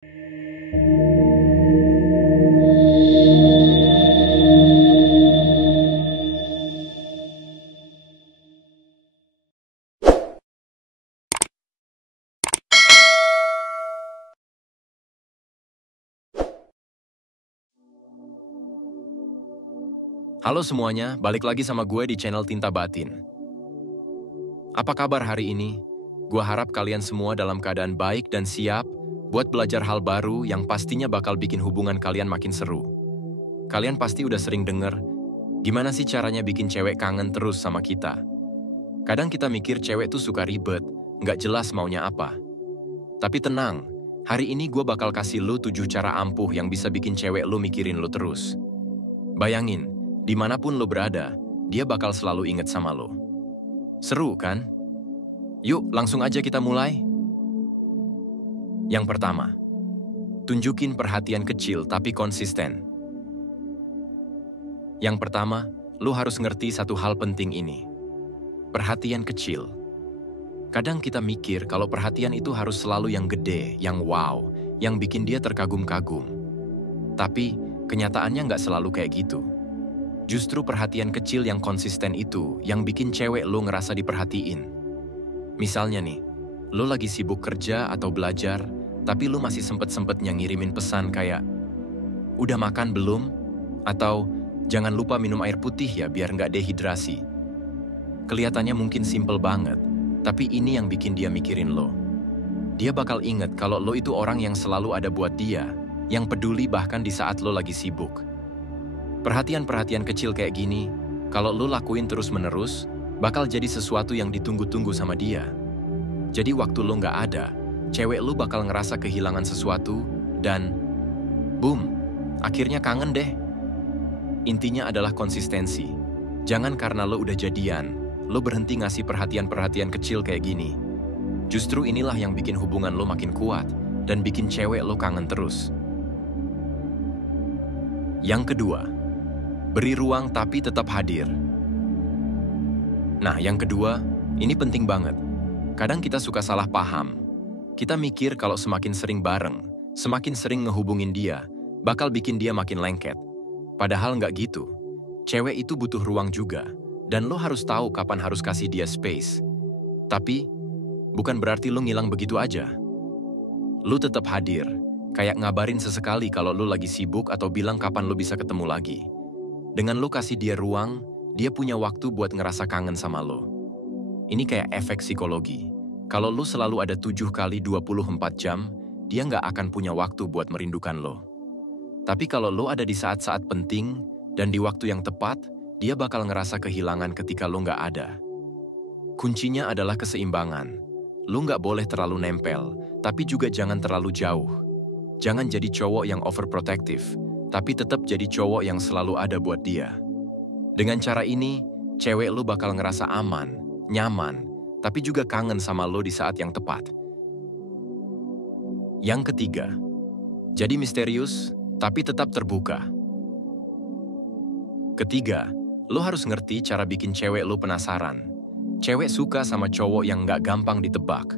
Halo semuanya, balik lagi sama gue di channel Tinta Batin. Apa kabar hari ini? Gue harap kalian semua dalam keadaan baik dan siap buat belajar hal baru yang pastinya bakal bikin hubungan kalian makin seru. Kalian pasti udah sering denger, gimana sih caranya bikin cewek kangen terus sama kita? Kadang kita mikir cewek tuh suka ribet, nggak jelas maunya apa. Tapi tenang, hari ini gue bakal kasih lu 7 cara ampuh yang bisa bikin cewek lu mikirin lu terus. Bayangin, dimanapun lo berada, dia bakal selalu inget sama lo. Seru kan? Yuk, langsung aja kita mulai. Yang pertama, tunjukin perhatian kecil tapi konsisten. Yang pertama, lo harus ngerti satu hal penting ini. Perhatian kecil. Kadang kita mikir kalau perhatian itu harus selalu yang gede, yang wow, yang bikin dia terkagum-kagum. Tapi, kenyataannya nggak selalu kayak gitu. Justru perhatian kecil yang konsisten itu yang bikin cewek lo ngerasa diperhatiin. Misalnya nih, lo lagi sibuk kerja atau belajar, tapi lo masih sempet-sempetnya ngirimin pesan kayak, "Udah makan belum?" Atau, "Jangan lupa minum air putih ya biar nggak dehidrasi." Kelihatannya mungkin simple banget, tapi ini yang bikin dia mikirin lo. Dia bakal inget kalau lo itu orang yang selalu ada buat dia, yang peduli bahkan di saat lo lagi sibuk. Perhatian-perhatian kecil kayak gini, kalau lo lakuin terus-menerus, bakal jadi sesuatu yang ditunggu-tunggu sama dia. Jadi waktu lo nggak ada, cewek lo bakal ngerasa kehilangan sesuatu, dan boom, akhirnya kangen deh. Intinya adalah konsistensi. Jangan karena lo udah jadian, lo berhenti ngasih perhatian-perhatian kecil kayak gini. Justru inilah yang bikin hubungan lo makin kuat, dan bikin cewek lo kangen terus. Yang kedua, beri ruang tapi tetap hadir. Nah, yang kedua, ini penting banget. Kadang kita suka salah paham. Kita mikir kalau semakin sering bareng, semakin sering ngehubungin dia, bakal bikin dia makin lengket. Padahal nggak gitu. Cewek itu butuh ruang juga, dan lo harus tahu kapan harus kasih dia space. Tapi, bukan berarti lo ngilang begitu aja. Lo tetap hadir, kayak ngabarin sesekali kalau lo lagi sibuk atau bilang kapan lo bisa ketemu lagi. Dengan lo kasih dia ruang, dia punya waktu buat ngerasa kangen sama lo. Ini kayak efek psikologi. Kalau lo selalu ada 7 kali 24 jam, dia nggak akan punya waktu buat merindukan lo. Tapi kalau lo ada di saat-saat penting, dan di waktu yang tepat, dia bakal ngerasa kehilangan ketika lo nggak ada. Kuncinya adalah keseimbangan. Lo nggak boleh terlalu nempel, tapi juga jangan terlalu jauh. Jangan jadi cowok yang overprotective, tapi tetap jadi cowok yang selalu ada buat dia. Dengan cara ini, cewek lo bakal ngerasa aman, nyaman, tapi juga kangen sama lo di saat yang tepat. Yang ketiga, jadi misterius, tapi tetap terbuka. Ketiga, lo harus ngerti cara bikin cewek lo penasaran. Cewek suka sama cowok yang nggak gampang ditebak.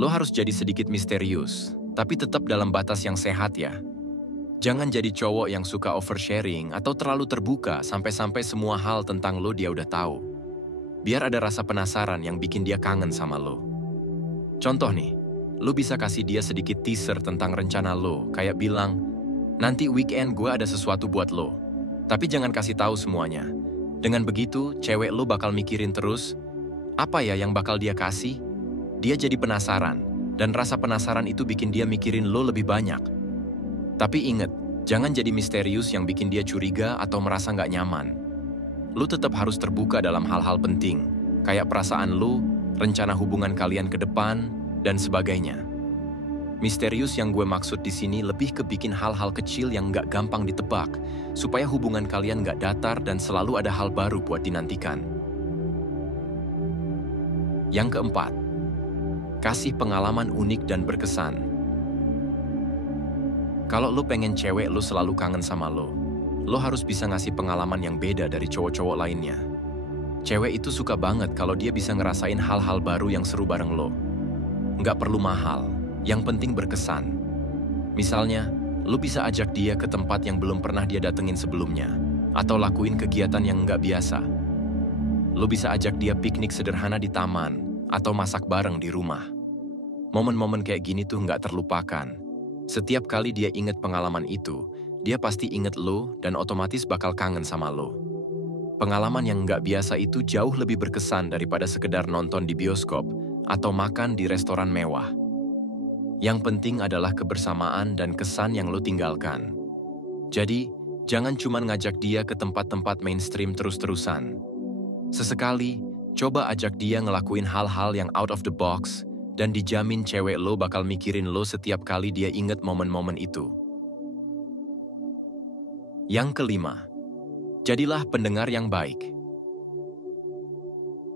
Lo harus jadi sedikit misterius, tapi tetap dalam batas yang sehat ya. Jangan jadi cowok yang suka oversharing atau terlalu terbuka sampai-sampai semua hal tentang lo dia udah tahu. Biar ada rasa penasaran yang bikin dia kangen sama lo. Contoh nih, lo bisa kasih dia sedikit teaser tentang rencana lo, kayak bilang, "Nanti weekend gue ada sesuatu buat lo." Tapi jangan kasih tahu semuanya. Dengan begitu, cewek lo bakal mikirin terus, apa ya yang bakal dia kasih? Dia jadi penasaran, dan rasa penasaran itu bikin dia mikirin lo lebih banyak. Tapi ingat, jangan jadi misterius yang bikin dia curiga atau merasa nggak nyaman. Lu tetap harus terbuka dalam hal-hal penting, kayak perasaan lu, rencana hubungan kalian ke depan, dan sebagainya. Misterius yang gue maksud di sini lebih ke bikin hal-hal kecil yang nggak gampang ditebak, supaya hubungan kalian nggak datar dan selalu ada hal baru buat dinantikan. Yang keempat, kasih pengalaman unik dan berkesan. Kalau lo pengen cewek lo selalu kangen sama lo harus bisa ngasih pengalaman yang beda dari cowok-cowok lainnya. Cewek itu suka banget kalau dia bisa ngerasain hal-hal baru yang seru bareng lo. Nggak perlu mahal, yang penting berkesan. Misalnya, lu bisa ajak dia ke tempat yang belum pernah dia datengin sebelumnya, atau lakuin kegiatan yang nggak biasa. Lu bisa ajak dia piknik sederhana di taman, atau masak bareng di rumah. Momen-momen kayak gini tuh nggak terlupakan. Setiap kali dia inget pengalaman itu, dia pasti inget lo dan otomatis bakal kangen sama lo. Pengalaman yang nggak biasa itu jauh lebih berkesan daripada sekedar nonton di bioskop atau makan di restoran mewah. Yang penting adalah kebersamaan dan kesan yang lo tinggalkan. Jadi, jangan cuma ngajak dia ke tempat-tempat mainstream terus-terusan. Sesekali, coba ajak dia ngelakuin hal-hal yang out of the box, dan dijamin cewek lo bakal mikirin lo setiap kali dia inget momen-momen itu. Yang kelima, jadilah pendengar yang baik.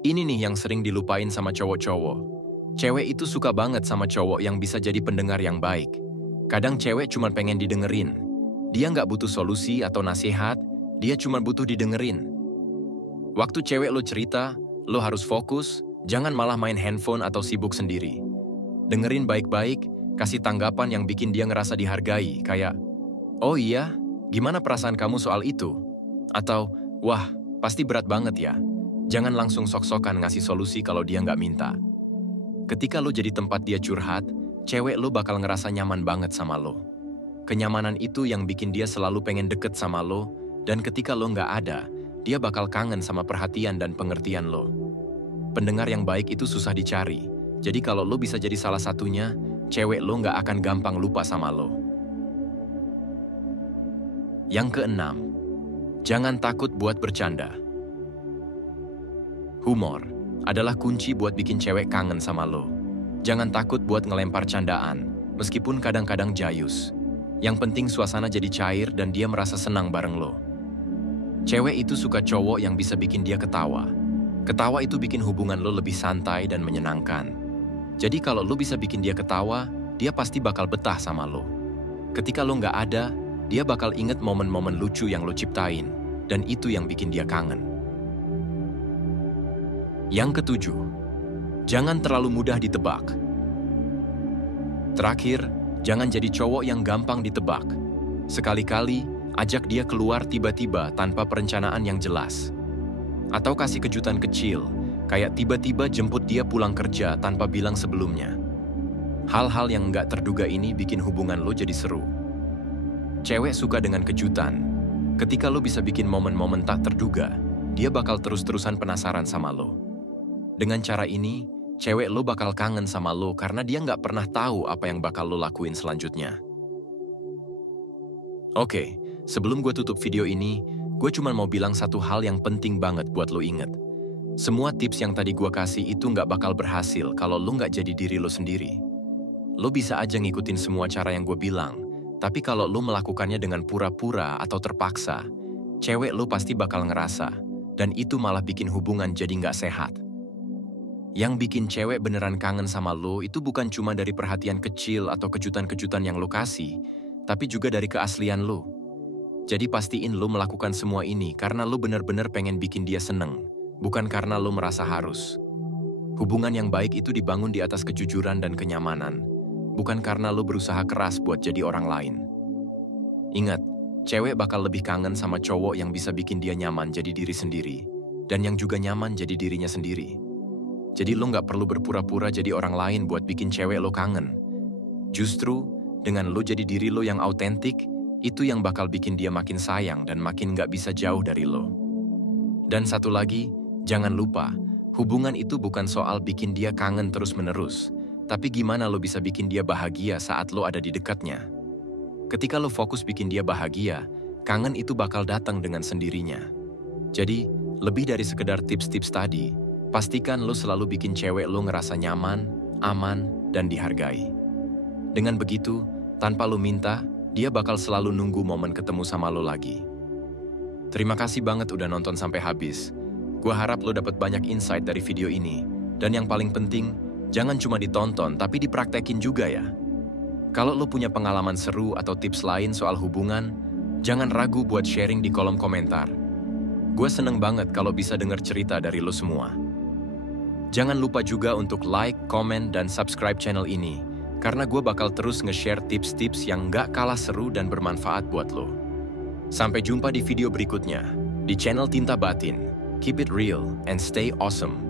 Ini nih yang sering dilupain sama cowok-cowok. Cewek itu suka banget sama cowok yang bisa jadi pendengar yang baik. Kadang cewek cuma pengen didengerin. Dia nggak butuh solusi atau nasihat, dia cuma butuh didengerin. Waktu cewek lo cerita, lo harus fokus, jangan malah main handphone atau sibuk sendiri. Dengerin baik-baik, kasih tanggapan yang bikin dia ngerasa dihargai, kayak, "Oh iya, gimana perasaan kamu soal itu?" Atau, "Wah, pasti berat banget ya." Jangan langsung sok-sokan ngasih solusi kalau dia nggak minta. Ketika lo jadi tempat dia curhat, cewek lo bakal ngerasa nyaman banget sama lo. Kenyamanan itu yang bikin dia selalu pengen deket sama lo, dan ketika lo nggak ada, dia bakal kangen sama perhatian dan pengertian lo. Pendengar yang baik itu susah dicari, jadi kalau lo bisa jadi salah satunya, cewek lo nggak akan gampang lupa sama lo. Yang keenam, jangan takut buat bercanda. Humor adalah kunci buat bikin cewek kangen sama lo. Jangan takut buat ngelempar candaan, meskipun kadang-kadang jayus. Yang penting suasana jadi cair dan dia merasa senang bareng lo. Cewek itu suka cowok yang bisa bikin dia ketawa. Ketawa itu bikin hubungan lo lebih santai dan menyenangkan. Jadi kalau lo bisa bikin dia ketawa, dia pasti bakal betah sama lo. Ketika lo nggak ada, dia bakal inget momen-momen lucu yang lo ciptain, dan itu yang bikin dia kangen. Yang ketujuh, jangan terlalu mudah ditebak. Terakhir, jangan jadi cowok yang gampang ditebak. Sekali-kali, ajak dia keluar tiba-tiba tanpa perencanaan yang jelas. Atau kasih kejutan kecil, kayak tiba-tiba jemput dia pulang kerja tanpa bilang sebelumnya. Hal-hal yang nggak terduga ini bikin hubungan lo jadi seru. Cewek suka dengan kejutan. Ketika lo bisa bikin momen-momen tak terduga, dia bakal terus-terusan penasaran sama lo. Dengan cara ini, cewek lo bakal kangen sama lo karena dia nggak pernah tahu apa yang bakal lo lakuin selanjutnya. Oke, sebelum gue tutup video ini, gue cuma mau bilang satu hal yang penting banget buat lo inget. Semua tips yang tadi gue kasih itu nggak bakal berhasil kalau lo nggak jadi diri lo sendiri. Lo bisa aja ngikutin semua cara yang gue bilang, tapi kalau lo melakukannya dengan pura-pura atau terpaksa, cewek lo pasti bakal ngerasa, dan itu malah bikin hubungan jadi nggak sehat. Yang bikin cewek beneran kangen sama lo itu bukan cuma dari perhatian kecil atau kejutan-kejutan yang lo kasih, tapi juga dari keaslian lo. Jadi pastiin lo melakukan semua ini karena lo bener-bener pengen bikin dia seneng, bukan karena lo merasa harus. Hubungan yang baik itu dibangun di atas kejujuran dan kenyamanan, bukan karena lo berusaha keras buat jadi orang lain. Ingat, cewek bakal lebih kangen sama cowok yang bisa bikin dia nyaman jadi diri sendiri, dan yang juga nyaman jadi dirinya sendiri. Jadi lo nggak perlu berpura-pura jadi orang lain buat bikin cewek lo kangen. Justru, dengan lo jadi diri lo yang autentik, itu yang bakal bikin dia makin sayang dan makin nggak bisa jauh dari lo. Dan satu lagi, jangan lupa, hubungan itu bukan soal bikin dia kangen terus-menerus, tapi gimana lo bisa bikin dia bahagia saat lo ada di dekatnya. Ketika lo fokus bikin dia bahagia, kangen itu bakal datang dengan sendirinya. Jadi, lebih dari sekedar tips-tips tadi, pastikan lo selalu bikin cewek lo ngerasa nyaman, aman, dan dihargai. Dengan begitu, tanpa lo minta, dia bakal selalu nunggu momen ketemu sama lo lagi. Terima kasih banget udah nonton sampai habis. Gua harap lo dapat banyak insight dari video ini. Dan yang paling penting, jangan cuma ditonton tapi dipraktekin juga ya. Kalau lo punya pengalaman seru atau tips lain soal hubungan, jangan ragu buat sharing di kolom komentar. Gue seneng banget kalau bisa denger cerita dari lo semua. Jangan lupa juga untuk like, komen, dan subscribe channel ini, karena gue bakal terus nge-share tips-tips yang nggak kalah seru dan bermanfaat buat lo. Sampai jumpa di video berikutnya, di channel Tinta Batin. Keep it real and stay awesome.